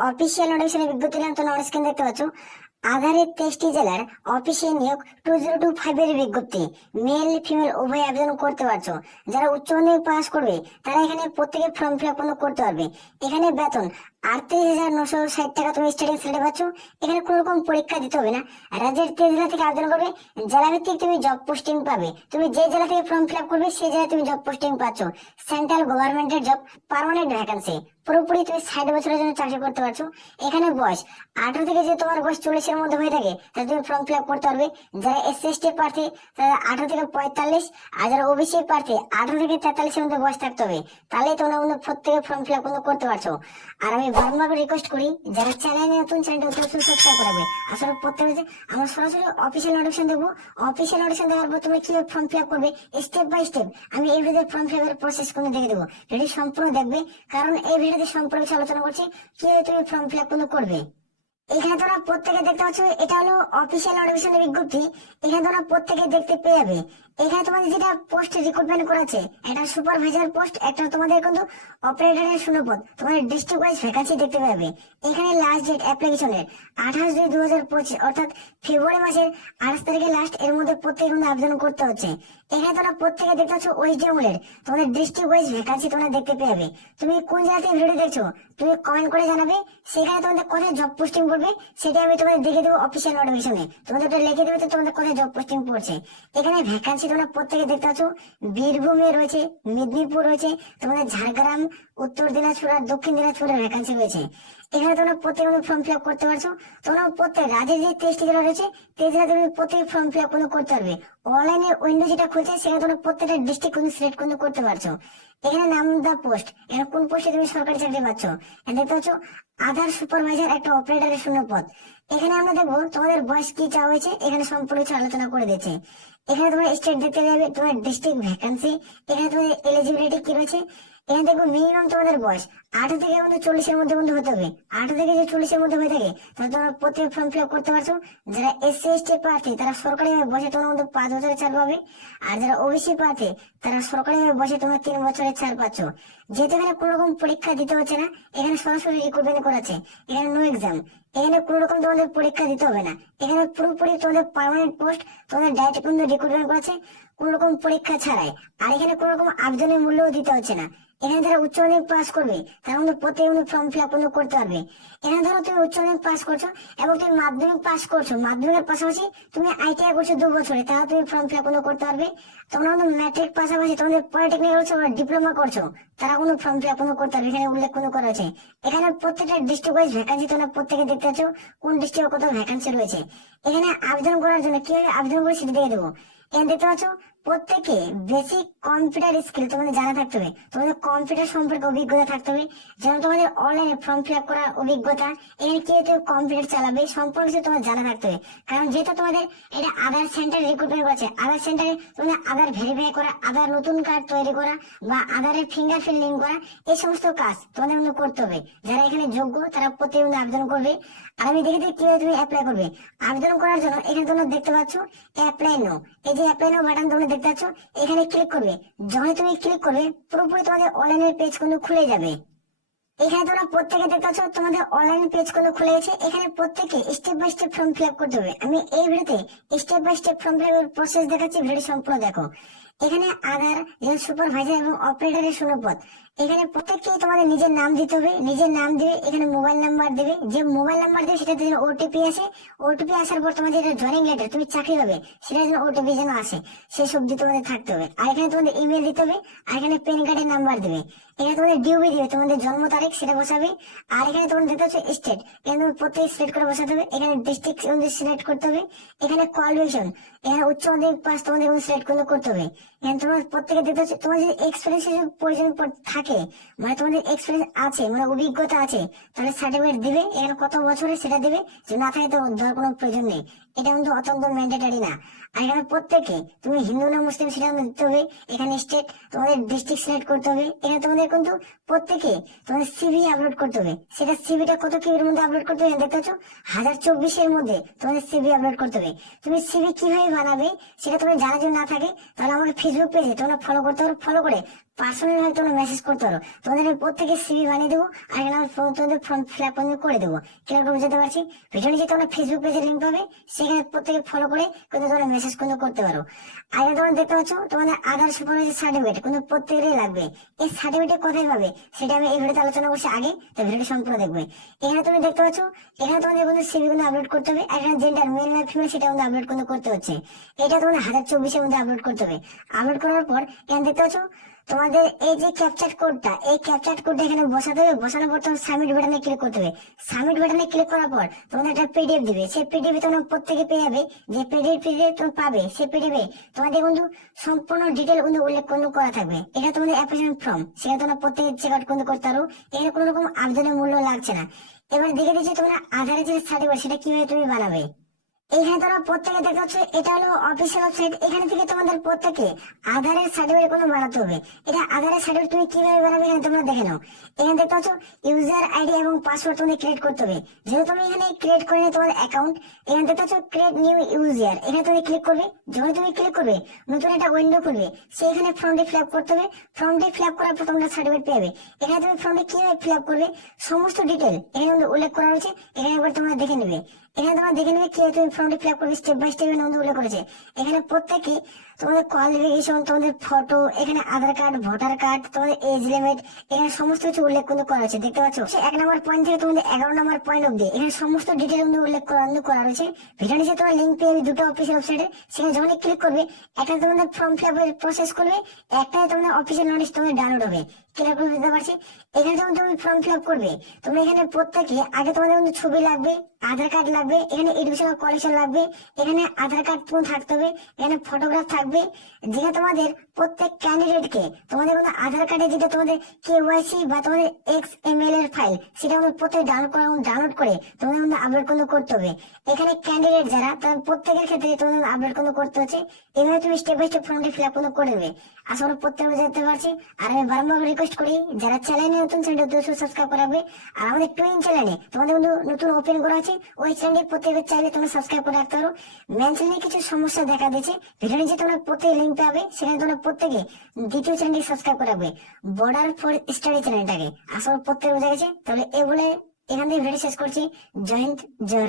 Official নোটিফিকেশনের বিজ্ঞপ্তি দিলাম তোমরা আধারের তেইশটি জেলার অফিসিয়াল নিয়োগ টু জিরো টু ফাইভ এর বিজ্ঞপ্তি। মেল, ফিমেল, উভয় আবেদন করতে পারছ। যারা উচ্চ মাধ্যমিক পাস করবে, তারা এখানে প্রত্যেকে ফর্ম ফিল আপ করতে পারবে। এখানে বেতন আটত্রিশ হাজার নশো ষাট টাকা তুমি স্টার্টিং স্যালারি পাচ্ছ। এখানে কোনো রকম পরীক্ষা দিতে হবে না। রাজ্যের তেইশ জেলা থেকে আবেদন করবে, জেলা ভিত্তিক তুমি জব পোস্টিং পাবে। তুমি যে জেলা থেকে ফর্ম ফিল করবে, সেই জেলায় তুমি জব পোস্টিং পাচ্ছ। সেন্ট্রাল গভর্নমেন্টের জব পার্মানেন্ট ভ্যাকান্সি পুরোপুরি তুমি ষাট বছরের জন্য চাকরি করতে পারছ। এখানে বয়স আঠারো থেকে যে তোমার বয়স চল্লিশের মধ্যে হয়ে থাকে, তাহলে তুমি ফর্ম ফিল আপ করতে পারবে। যারা এসসি এসটি প্রার্থী, তারা আঠারো থেকে পঁয়তাল্লিশ, আর যারা ওবিসি প্রার্থী, আঠারো থেকে তেতাল্লিশের মধ্যে বয়স থাকতে হবে। তাহলেই তোমরা কিন্তু প্রত্যেকে ফর্ম ফিল আপ করতে পারছ। আর আমি বারবার রিকোয়েস্ট করি, যারা চ্যানেলে নতুন চ্যানেলটা সাবস্ক্রাইব করবে। আসলে প্রত্যেকে যে আমরা সরাসরি অফিসিয়াল নোটিফিকেশন দেবো। অফিসিয়াল নোটিফিকেশন দেওয়ার পর তুমি কীভাবে ফর্ম ফিল আপ করবে স্টেপ বাই স্টেপ আমি এই ভিডিও ফর্ম ফিল আপের প্রসেস কোনো দেখে দেবো। ভিডিও সম্পূর্ণ দেখবে, কারণ এই ভিডিওতে সম্পূর্ণ কিছু আলোচনা করছি, কীভাবে তুমি ফর্ম ফিল আপ করবে। এখানে তোমরা প্রত্যেকে দেখতে পাচ্ছ, এটা হলো অফিসিয়াল নোটিফিকেশনের বিজ্ঞপ্তি। এখানে তোমরা প্রত্যেকে দেখতে পেয়ে যাবে। এখানে তোমাদের যেটা পোস্ট রিক্রুটমেন্ট করাছে এটা সুপারভাইজার পোস্ট একটা তোমাদের কিন্তু অপারেটরের শূন্যপদ তোমাদের ডিস্ট্রিক্ট ওয়াইজ ভ্যাকান্সি দেখতে পাবে। এখানে লাস্ট ডেট অ্যাপ্লিকেশনের আঠাশ দুই দু হাজার পঁচিশ, অর্থাৎ ফেব্রুয়ারি মাসের আঠাশ তারিখে লাস্ট এর মধ্যে প্রত্যেকে কিন্তু আবেদন করতে হচ্ছে। এখানে তোমরা প্রত্যেকে দেখতে পাচ্ছ ওয়েস্ট বেঙ্গলের তোমাদের ডিস্ট্রিক্ট ওয়াইজ ভ্যাকান্সি তোমরা দেখতে পেয়ে তুমি কোন জায়গা থেকে ভিডিও দেখছ, তুমি কমেন্ট করে জানাবে। সেখানে তোমাদের কোথায় জব পোস্টিং করবে সেটা আমি তোমাদের দেখে দেবো অফিসিয়াল নোটিফিকেশনে তোমাদের ওটা লিখে দেবে তো তোমাদের কোথায় জব পোস্টিং পড়ছে। এখানে ভ্যাকান্সি তোমরা প্রত্যেকে দেখতে পাচ্ছ বীরভূমে রয়েছে, মেদিনীপুর রয়েছে, তোমাদের ঝাড়গ্রাম, উত্তর দিনাজপুর আর দক্ষিণ দিনাজপুরের ভ্যাকান্সি রয়েছে। এখানে তোমরা প্রত্যেক ফর্ম ফিল আপ করতে পারছ। তোমরা প্রত্যেক রাজ্যের যে তেইশটি জেলা রয়েছে তেইশ জেলা তুমি প্রত্যেক ফর্ম ফিল আপ করতে পারবে। অনলাইনে উইন্ডো যেটা খুলছে, সেখানে তোমরা প্রত্যেকটা ডিস্ট্রিক্ট কিন্তু সিলেক্ট কিন্তু করতে পারছ। এখানে নাম দা পোস্ট এখানে কোন পোস্টে তুমি সরকারি চাকরি পাচ্ছ? দেখতে পাচ্ছ আধার সুপারভাইজার একটা অপারেটরের শূন্য পদ এখানে আমরা দেখব তোমাদের বয়স কি চাওয়া হয়েছে, এখানে সম্পূর্ণ আলোচনা করে দিয়েছে এখানে তোমার স্টেট দেখতে যাবে তোমার ডিস্ট্রিক্ট ভ্যাকান্সি এখানে তোমার এলিজিবিলিটি কি রয়েছে? এখানে দেখব মিনিমাম তোমাদের বয়স। আঠারো থেকে আমাদের চল্লিশের মধ্যে বন্ধু হতে হবে। আঠারো থেকে যে চল্লিশের মধ্যে হয়ে থাকে, তাহলে তোমরা প্রত্যেক ফর্ম ফিল করতে পারছ। যারা এসসি এসটি প্রার্থী, তারা সরকারি বসে তোমার মধ্যে পাঁচ বছরের ছাড় পাবে। আর যারা ওবিসি প্রার্থী, তারা সরকারি বসে তোমরা তিন বছরের ছাড় পাচ্ছ। যেহেতু এখানে কোনো রকম পরীক্ষা দিতে হচ্ছে না, এখানে সরাসরি রিক্রুটমেন্ট করাচ্ছে। এখানে নো এক্সাম এখানে কোনো রকম তোমাদের পরীক্ষা দিতে হবে না। এখানে পুরোপুরি তোমাদের পার্মানেন্ট পোস্ট তোমাদের ডাইরেক্ট কিন্তু রিক্রুটমেন্ট করাচ্ছে। কোনো রকম পরীক্ষা ছাড়াই। আর এখানে কোনো রকম আবেদনের মূল্যও দিতে হচ্ছে না। এখানে যারা উচ্চ মাধ্যমিক পাস করবে, তারা কিন্তু প্রত্যেক কিন্তু ফর্ম ফিল আপ করতে পারবে। এখানে ধরো তুমি উচ্চ মাধ্যমিক পাস করছ এবং তুমি মাধ্যমিক পাস করছ, মাধ্যমিকের পাশাপাশি তুমি আইটিআই করছ দু বছরে তাহলে তুমি ফর্ম ফিল আপ করতে পারবে। তোমরা কিন্তু ম্যাট্রিক পাশাপাশি তোমাদের পলিটেকনিক করছ ডিপ্লোমা করছ, তারা কোনো ফর্ম ফিল আপ করতে পারবে, এখানে উল্লেখ কোনো করা হয়েছে। এখানে প্রত্যেকটা ডিস্ট্রিক্ট ওয়াইজ ভ্যাকান্সি তোমরা প্রত্যেকে দেখতে পাচ্ছ, কোন ডিস্ট্রিক্টে কত ভ্যাকান্সি রয়েছে। এখানে আবেদন করার জন্য কীভাবে আবেদন করে সেটা দিয়ে দেবো। এখানে দেখতে পাচ্ছ প্রত্যেকে বেসিক কম্পিউটার স্কিল তোমাদের জানা থাকতে হবে। তোমাদের কম্পিউটার সম্পর্কে অভিজ্ঞতা থাকতে হবে। যেমন তোমাদের অনলাইনে ফর্ম ফিল আপ করার অভিজ্ঞতা এখানে কি তুমি কম্পিউটার চালাবে সম্পূর্ণ কিছু তোমার জানা থাকতে হবে। কারণ যেহেতু তোমাদের এটা আধার সেন্টার রিক্রুটমেন্ট করেছে আধার সেন্টারে তোমাদের আধার ভেরিফাই করা আধার নতুন কার্ড তৈরি করা বা আধারের ফিঙ্গারপ্রিন্ট লিঙ্ক করা, এই সমস্ত কাজ তোমাদের কিন্তু করতে হবে। যারা এখানে যোগ্য, তারা প্রতিদিন আবেদন করবে। আর আমি দেখে দিই কীভাবে তুমি অ্যাপ্লাই করবে। আবেদন করার জন্য এখানে তোমরা দেখতে পাচ্ছ অ্যাপ্লাই নো এই যে অ্যাপ্লাই নো বাটন তোমরা দেখতে পাচ্ছ এখানে ক্লিক করবে। যখন তুমি ক্লিক করবে, পুরোপুরি তোমাদের অনলাইনের পেজ কিন্তু খুলে যাবে। এখানে তোমরা প্রত্যেকে দেখতে পাচ্ছ, তোমাদের অনলাইন পেজগুলো খুলে গেছে। এখানে প্রত্যেকে step by step form fill up করতে হবে। আমি এই ভিডিওতে step by step form fill up process দেখাচ্ছি ভিডিও সম্পূর্ণ দেখো। এখানে আধার সুপারভাইজার এবং অপারেটরের শূন্যপদ এখানে প্রত্যেককেই তোমাদের নিজের নাম দিতে হবে। নিজের নাম দিবে এখানে মোবাইল নাম্বার দেবে। যে মোবাইল নাম্বার দেবে, সেটাতে যেন ওটিপি আসে। ওটিপি আসার পর তোমাদের যেটা জয়নিং লেটার তুমি চাকরি পাবে। সেটা যেন ওটিপি যেন আসে। সেই সব দিয়ে তোমাদের থাকতে হবে। আর এখানে তোমাদের ইমেল দিতে হবে। আর এখানে পেন কার্ডের নাম্বার দেবে। এখানে তোমাদের ডিউবি দিবে। তোমাদের জন্ম তারিখ, সেটা বসাবে। আর এখানে তোমাদের দেখতে হচ্ছে স্টেট এখানে তুমি প্রত্যেক সিলেক্ট করে বসাতে হবে। এখানে ডিস্ট্রিক্ট সিলেক্ট করতে হবে। এখানে কোয়ালিফিকেশন এখানে উচ্চ মাধ্যমিক পাস তোমাদের সিলেক্ট করতে হবে। তোমার প্রত্যেকে দেখতে তোমার যদি এক্সপিরিয়েন্স প্রয়োজন থাকে মানে তোমাদের এক্সপিরিয়েন্স আছে মানে অভিজ্ঞতা আছে, তাহলে সার্টিফিকেট দিবে এখানে কত বছরে সেটা দিবে, যে না থাকে তো ধর কোনো প্রয়োজন নেই। এটা কিন্তু অত্যন্ত ম্যান্ডেটারি না। আর এখানে প্রত্যেকে, তুমি হিন্দু না মুসলিম সেটা দিতে হবে, এখানে স্টেট তোমাদের ডিস্ট্রিক্ট সিলেক্ট করতে হবে, এখানে তোমাদের কিন্তু প্রত্যেকে তোমাদের সিভি আপলোড করতে হবে। সেটা সিভিটা কত কিবির মধ্যে আপলোড করতে হবে, দেখতে পাচ্ছ? হাজার চব্বিশের মধ্যে তোমাদের সিভি আপলোড করতে হবে। তুমি সিভি কীভাবে বানাবে, সেটা তোমার জানা যদি না থাকে, তাহলে আমাকে ফেসবুক পেজে তোমরা ফলো করতে পারো ফলো করে পার্সোনাল ভাবে তোমরা মেসেজ করতে পারো। তোমাদের আমি প্রত্যেকে সিভি বানিয়ে দেবো, আর এখানে আমার তোমাদের ফর্ম ফিল আপ করে দেবো। ক্লিয়ার করে বুঝতে পারছি? ভিডিও নিচে তোমরা ফেসবুক পেজের লিঙ্ক পাবে, সেখানে প্রত্যেকে ফলো করে কিন্তু তোমরা মেসেজ কিন্তু করতে পারো। আর তোমরা দেখতে পাচ্ছ, তোমাদের আধার সুপারভাইজার সার্টিফিকেট কিন্তু প্রত্যেকেরই লাগবে। এই সার্টিফিকেট কোথায় পাবে, সেটা আমি এই ভিডিওতে আলোচনা করছি আগে, তো ভিডিওটি সম্পূর্ণ দেখবে। এখানে তুমি দেখতে পাচ্ছ, এখানে তোমাদের কিন্তু সিভি কিন্তু আপলোড করতে হবে, আর এখানে জেন্ডার মেল না ফিমেল সেটা কিন্তু আপলোড কিন্তু করতে হচ্ছে। এটা তোমাদের হাজার চব্বিশের মধ্যে আপলোড করতে হবে। আপলোড করার পর এখানে দেখতে পাচ্ছ তোমাদের এই যে ক্যাপচার কোডটা এই ক্যাপচার কোডটা এখানে বসাতে হবে, বসানোর পর তোমার সাবমিট বাটনে ক্লিক করতে হবে। সাবমিট বাটনে ক্লিক করার পর তোমাদের একটা পিডিএফ দিবে। সেই পিডিএফ তোমরা প্রত্যেকে পেয়ে যাবে। যে পিডিএফ পিডিএফ তুমি পাবে, সেই পিডিএফ তোমাদের কিন্তু সম্পূর্ণ ডিটেল কিন্তু উল্লেখ কিন্তু করা থাকবে। এটা তোমাদের অ্যাপ্লিকেশন ফর্ম সেটা তোমরা প্রত্যেকে চেক আউট কিন্তু করতে পারো। এর কোনো রকম আবেদনের মূল্য লাগছে না। এবার দেখে দিচ্ছি তোমরা আধারের যে সার্টিফিকেট সেটা কীভাবে তুমি বানাবে। এখানে তোমরা প্রত্যেকে দেখতে পাচ্ছ, এটা হলো অফিসিয়াল ওয়েবসাইট এখানে থেকে তোমাদের প্রত্যেকে আধারের সার্টিফিকেট কোনো বানাতে হবে। এটা আধারের সার্টিফিকেট তুমি কীভাবে বানাবে এখানে তোমরা দেখে নাও। এখানে দেখতে পাচ্ছ ইউজার আইডি এবং পাসওয়ার্ড তুমি ক্রিয়েট করতে হবে। যেহেতু তুমি এখানে ক্রিয়েট করে তোমার অ্যাকাউন্ট এখানে দেখতে পাচ্ছ ক্রিয়েট নিউ ইউজার এখানে তুমি ক্লিক করবে যখন তুমি ক্লিক করবে, নতুন একটা উইন্ডো খুলবে সেখানে ফর্মটি ফিল আপ করতে হবে। ফর্মটি ফিল আপ করার পর তোমরা সার্টিফিকেট পেয়ে যাবে। এখানে তুমি ফর্মটি কীভাবে ফিল আপ করবে, সমস্ত ডিটেল এখানে উল্লেখ করা হয়েছে। এখানে একবার তোমরা দেখে নেবে। এখানে তোমরা দেখে নেবে কীভাবে তুমি ফর্মটি ফিল আপ করবে স্টেপ বাই স্টেপ এখানে উল্লেখ করেছে। এখানে প্রত্যেকে তোমাদের কোয়ালিফিকেশন তোমাদের ফটো এখানে আধার কার্ড ভোটার কার্ড তোমাদের এজ লিমিট এখানে সমস্ত কিছু উল্লেখ কিন্তু করা হয়েছে দেখতে পাচ্ছ? এক নম্বর পয়েন্ট থেকে তোমাদের এগারো নম্বর পয়েন্ট অব্দি এখানে সমস্ত ডিটেল কিন্তু উল্লেখ করা করা রয়েছে। ভিডিও নিচে তোমার লিঙ্ক পেয়ে দুটো অফিসিয়াল ওয়েবসাইটে সেখানে যখনই ক্লিক করবে, একটা তোমাদের ফর্ম ফিল আপ প্রসেস করবে, একটাই তোমাদের অফিসিয়াল নোটিশ তোমাদের ডাউনলোড হবে। ক্লিয়ার দিতে পারছি? এখানে যখন তুমি ফর্ম ফিল আপ করবে, তোমরা এখানে প্রত্যেকে আগে তোমাদের কিন্তু ছবি লাগবে, আধার কার্ড লাগবে, এখানে এডুকেশনাল লাগবে, এখানে আধার কার্ড থাকতে হবে, এখানে ফটোগ্রাফ থাকবে। যেটা তোমাদের প্রত্যেক ক্যান্ডিডেটকে তোমাদের কিন্তু আধার কার্ডে যেটা তোমাদের বা তোমাদের এক্স এম এল এর ফাইল সেটা প্রত্যেক ডাউনলোড করা ডাউনলোড করে তোমাদের কিন্তু কিন্তু করতে হবে। এখানে ক্যান্ডিডেট যারা, তাদের প্রত্যেকের ক্ষেত্রে তোমাদের কিন্তু করতে হচ্ছে। এভাবে তুমি স্টেপ বাই স্টেপ ফর্মটি ফিল আপ কিন্তু করে দেবে করি প্রত্যেক বুঝতে পারছি। আর আমি বারবার রিকোয়েস্ট করি, যারা চ্যানেলে নতুন চ্যানেলটা দুশো সাবস্ক্রাইব করাবে আর আমাদের টুইন চ্যানেলে তোমাদের কিন্তু নতুন ওপেন করা আছে, ওই চ্যানেলটি প্রত্যেকের চাইলে তোমরা সাবস্ক্রাইব করে রাখতে পারো। মেন চ্যানেলে কিছু সমস্যা দেখা দিয়েছে ভিডিও নিচে তোমরা প্রত্যেক লিঙ্ক পাবে, সেখানে তোমরা প্রত্যেকে দ্বিতীয় চ্যানেলটি সাবস্ক্রাইব করে রাখবে। বর্ডার ফর স্টাডি চ্যানেলটাকে আসলে প্রত্যেক বোঝা গেছে, তাহলে এগুলো এখান থেকে ভিডিও শেষ করছি। জয় হিন্দ, জয়